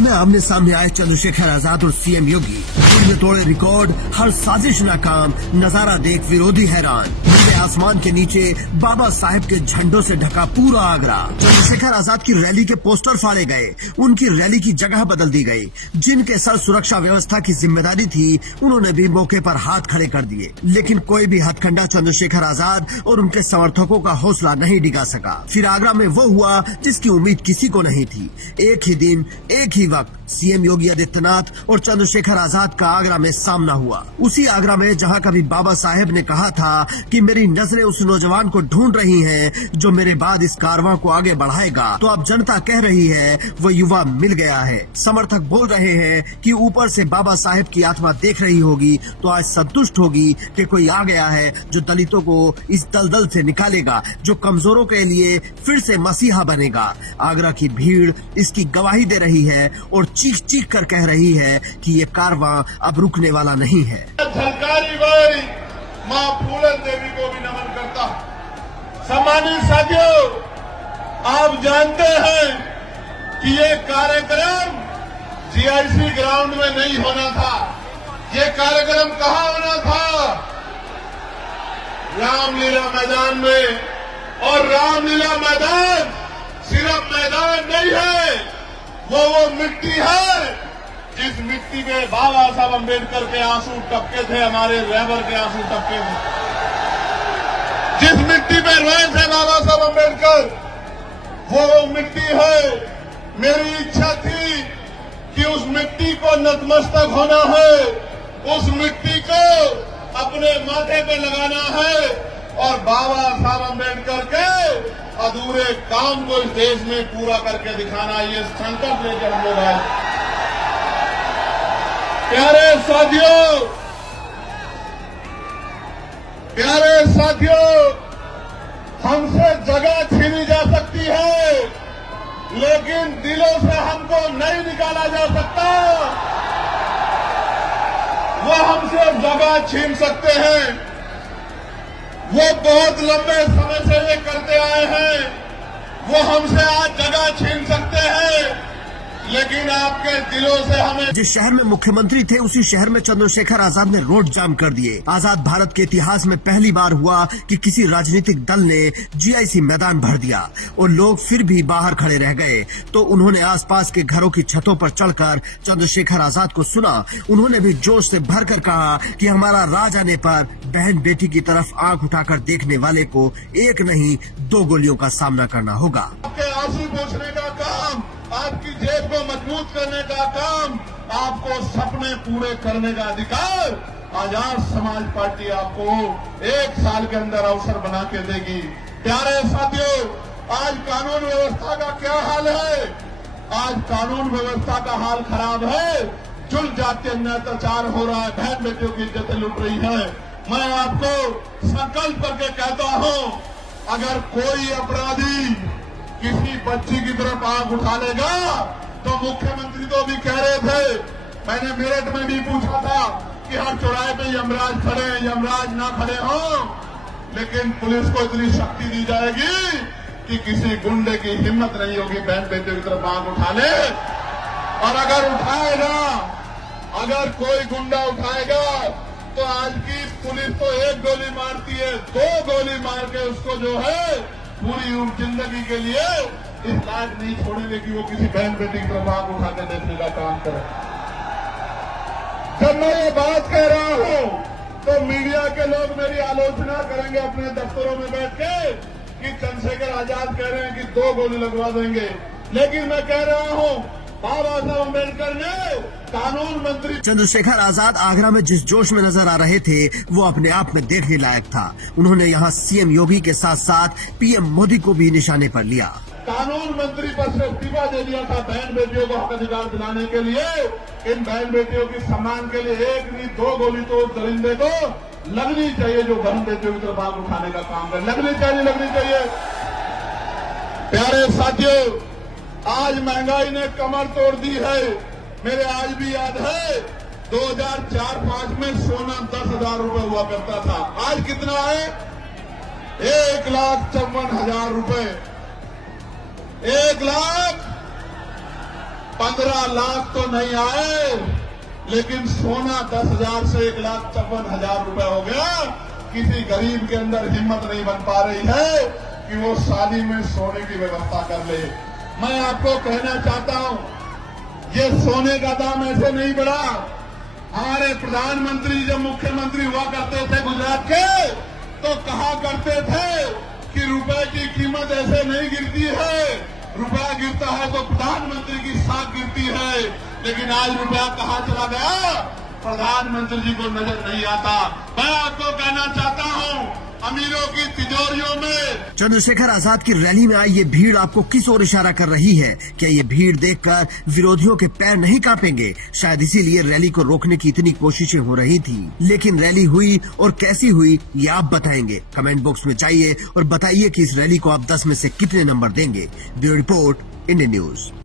में आमने सामने आए चंद्रशेखर आजाद और सीएम योगी। भीड़ में तोड़े रिकॉर्ड, हर साजिश नाकाम, नजारा देख विरोधी हैरान। नीले आसमान के नीचे बाबा साहेब के झंडों से ढका पूरा आगरा। चंद्रशेखर आजाद की रैली के पोस्टर फाड़े गए, उनकी रैली की जगह बदल दी गई। जिनके सर सुरक्षा व्यवस्था की जिम्मेदारी थी, उन्होंने भी मौके पर हाथ खड़े कर दिए। लेकिन कोई भी हथकंडा चंद्रशेखर आजाद और उनके समर्थकों का हौसला नहीं डिगा सका। फिर आगरा में वो हुआ जिसकी उम्मीद किसी को नहीं थी। एक ही दिन, एक ही वक्त सीएम योगी आदित्यनाथ और चंद्रशेखर आजाद का आगरा में सामना हुआ। उसी आगरा में जहां कभी बाबा साहेब ने कहा था कि मेरी नजरें उस नौजवान को ढूंढ रही हैं जो मेरे बाद इस कारवां को आगे बढ़ाएगा, तो अब जनता कह रही है वो युवा मिल गया है। समर्थक बोल रहे हैं कि ऊपर से बाबा साहेब की आत्मा देख रही होगी तो आज संतुष्ट होगी कि कोई आ गया है जो दलितों को इस दलदल से निकालेगा, जो कमजोरों के लिए फिर से मसीहा बनेगा। आगरा की भीड़ इसकी गवाही दे रही है और चीख चीख कर कह रही है कि ये कारवां अब रुकने वाला नहीं है। झलकारी भाई मां फूलन देवी को भी नमन करता। सम्मानित साथियों, आप जानते हैं कि ये कार्यक्रम जीआईसी ग्राउंड में नहीं होना था। ये कार्यक्रम कहाँ होना था? रामलीला मैदान में। और रामलीला मैदान सिर्फ मैदान नहीं है, वो मिट्टी है जिस मिट्टी में बाबा साहब अम्बेडकर के आंसू टपके थे, हमारे रहबर के आंसू टपके थे। जिस मिट्टी में रोए थे बाबा साहब अम्बेडकर, वो मिट्टी है। मेरी इच्छा थी कि उस मिट्टी को नतमस्तक होना है, उस मिट्टी को अपने माथे पे लगाना है और बाबा साहब अम्बेडकर के अधूरे काम को इस देश में पूरा करके दिखाना। ये संकल्प लेकर हम लोग आए। प्यारे साथियों, हमसे जगह छीनी जा सकती है, लेकिन दिलों से हमको नहीं निकाला जा सकता। वो हमसे जगह छीन सकते हैं, वो बहुत लंबे समय से ये करते आए हैं। वो हमसे आज जगह छीन सकते हैं, लेकिन आपके दिलों से हमें। जिस शहर में मुख्यमंत्री थे, उसी शहर में चंद्रशेखर आजाद ने रोड जाम कर दिए। आजाद भारत के इतिहास में पहली बार हुआ कि किसी राजनीतिक दल ने जीआईसी मैदान भर दिया और लोग फिर भी बाहर खड़े रह गए। तो उन्होंने आसपास के घरों की छतों पर चढ़कर चंद्रशेखर आजाद को सुना। उन्होंने भी जोश से भरकर कहा कि हमारा राज आने पर बहन बेटी की तरफ आंख उठाकर देखने वाले को एक नहीं 2 गोलियों का सामना करना होगा। आपके आंसू पोंछने का काम, आपकी जेब को मजबूत करने का काम, आपको सपने पूरे करने का अधिकार आजाद समाज पार्टी आपको 1 साल के अंदर अवसर बना के देगी। प्यारे साथियों, आज कानून व्यवस्था का क्या हाल है? आज कानून व्यवस्था का हाल खराब है। जुल्म जाति अन्याय अत्याचार हो रहा है, बहन बेटियों की इज्जतें लुट रही है। मैं आपको संकल्प करके कहता हूं, अगर कोई अपराधी किसी बच्ची की तरफ आंख उठा लेगा, तो मुख्यमंत्री तो भी कह रहे थे, मैंने मेरठ में भी पूछा था कि हर चौराहे पे यमराज खड़े हैं, यमराज ना खड़े हों, लेकिन पुलिस को इतनी शक्ति दी जाएगी कि किसी गुंडे की हिम्मत नहीं होगी बहन बेटियों की तरफ आंख उठा ले। और अगर उठाएगा, अगर कोई गुंडा उठाएगा, तो आज की पुलिस तो 1 गोली मारती है, 2 गोली मार के उसको जो है पूरी जिंदगी के लिए इस लायक नहीं छोड़ेंगे कि वो किसी बहन बेटी की तरफ आंख उठा के देखने का काम करे। जब मैं ये बात कह रहा हूं, तो मीडिया के लोग मेरी आलोचना करेंगे अपने दफ्तरों में बैठ के कि चंद्रशेखर आजाद कह रहे हैं कि 2 गोली लगवा देंगे। लेकिन मैं कह रहा हूं, बाबा साहब अम्बेडकर ने कानून मंत्री। चंद्रशेखर आजाद आगरा में जिस जोश में नजर आ रहे थे, वो अपने आप में देखने लायक था। उन्होंने यहाँ सीएम योगी के साथ साथ पीएम मोदी को भी निशाने पर लिया। कानून मंत्री पद से इस्तीफा दे दिया था बहन बेटियों को हक अधिकार दिलाने के लिए। इन बहन बेटियों की सम्मान के लिए 1 नहीं 2 गोली तो दरिंदे को लगनी चाहिए, जो बहन बेटियों की तरफ आंख उठाने का काम करे। लगनी चाहिए। प्यारे साथियों, आज महंगाई ने कमर तोड़ दी है। मेरे आज भी याद है 2004-05 में सोना 10,000 रुपए हुआ करता था। आज कितना है? 1,54,000 रुपए। 15 लाख तो नहीं आए, लेकिन सोना 10,000 से 1,53,000 रुपए हो गया। किसी गरीब के अंदर हिम्मत नहीं बन पा रही है कि वो शादी में सोने की व्यवस्था कर ले। मैं आपको कहना चाहता हूं, ये सोने का दाम ऐसे नहीं बढ़ा। हमारे प्रधानमंत्री जब मुख्यमंत्री हुआ करते थे गुजरात के, तो कहा करते थे कि रुपए की कीमत ऐसे नहीं गिरती है, रुपया गिरता है तो प्रधानमंत्री की साख गिरती है। लेकिन आज रुपया कहाँ चला गया, प्रधानमंत्री जी को नजर नहीं आता। मैं आपको कहना चाहता हूं, अमीरों की तिजोरियों में चंद्रशेखर आजाद की रैली में आई ये भीड़ आपको किस ओर इशारा कर रही है? क्या ये भीड़ देखकर विरोधियों के पैर नहीं कांपेंगे? शायद इसीलिए रैली को रोकने की इतनी कोशिशें हो रही थी। लेकिन रैली हुई और कैसी हुई ये आप बताएंगे। कमेंट बॉक्स में जाइए और बताइए कि इस रैली को आप 10 में से कितने नंबर देंगे। Bureau report, Indian news.